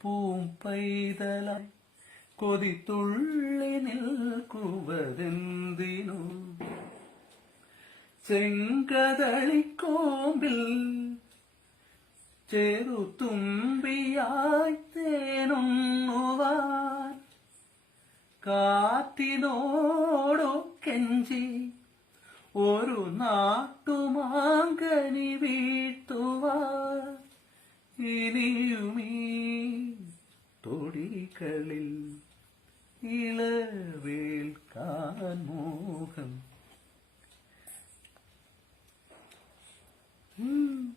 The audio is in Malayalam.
പൂം പൈതലായി കൊതിത്തുള്ളി നിൽക്കുവതെന്തിനു? ചെങ്കതളിക്കോമ്പിൽ ചെറുതുമ്പിയായി തേനുണ്ണുവാൻ കാറ്റിനോടു കെഞ്ചി ഒരു നാട്ടുമാങ്കനി വീഴ്ത്തുവാൻ തൊടികളിൽ ഇളവേൽക്കാൻ മോഹം. ഉം.